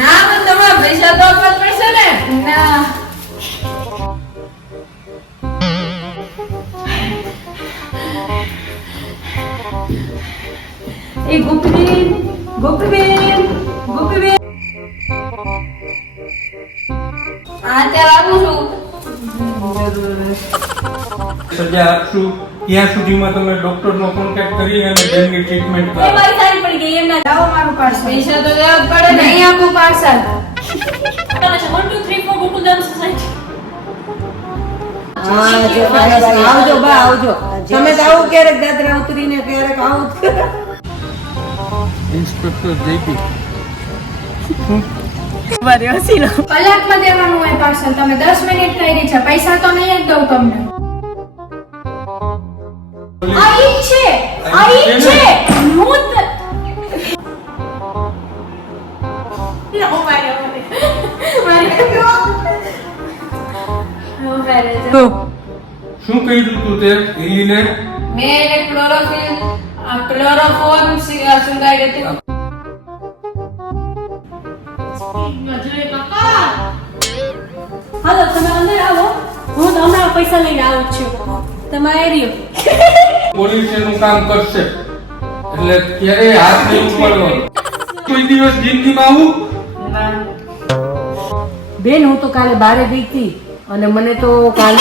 ના પણ તમારા પૈસા તો આપવા પડશે ને. ના એ ગોપીબેન હા ત્યાં આપું છું. સજા આપશું ત્યાં સુધીમાં તમે ડોક્ટરનો કોન્ટેક્ટ કરી અને બેનની ટ્રીટમેન્ટ એ કરો. મારી સારી પડી ગઈ એમના જાઓ મારું પાર્સલ પૈસા તો દેવા જ પડે ને. નહીં આપું પાર્સલ 1 2 3 4 ગોકુલધામ સોસાયટી. આવજો બા આવજો. તમે તો આવું ક્યારેક દાદરા ઉતરીને ક્યારેક આવું ઇન્સ્પેક્ટર જયપી કલાકમાં દેવાનું હોય પાર્સલ તમે 10 મિનિટ થઈ રહી છે પૈસા તો નહીં જ દઉં તમને આ ઈ છે હું શું કહ્યું તું તે હિલીને? મેં એને ક્લોરોફોર્મ સુંગાડ્યું હતું. હાલો તમે અંદર આવો, હું તો હમણાં પૈસા લઈને આવું જ છું. તમારે રહ્યો. પોલીસ એનું કામ કરશે એટલે ક્યારેય હાથ નહીં ઉપાડવાનો. કોઈ દિવસ જિંદગીમાં આવું બેન હું તો કાલે બારે ગઈ હતી અને મને તો કાલે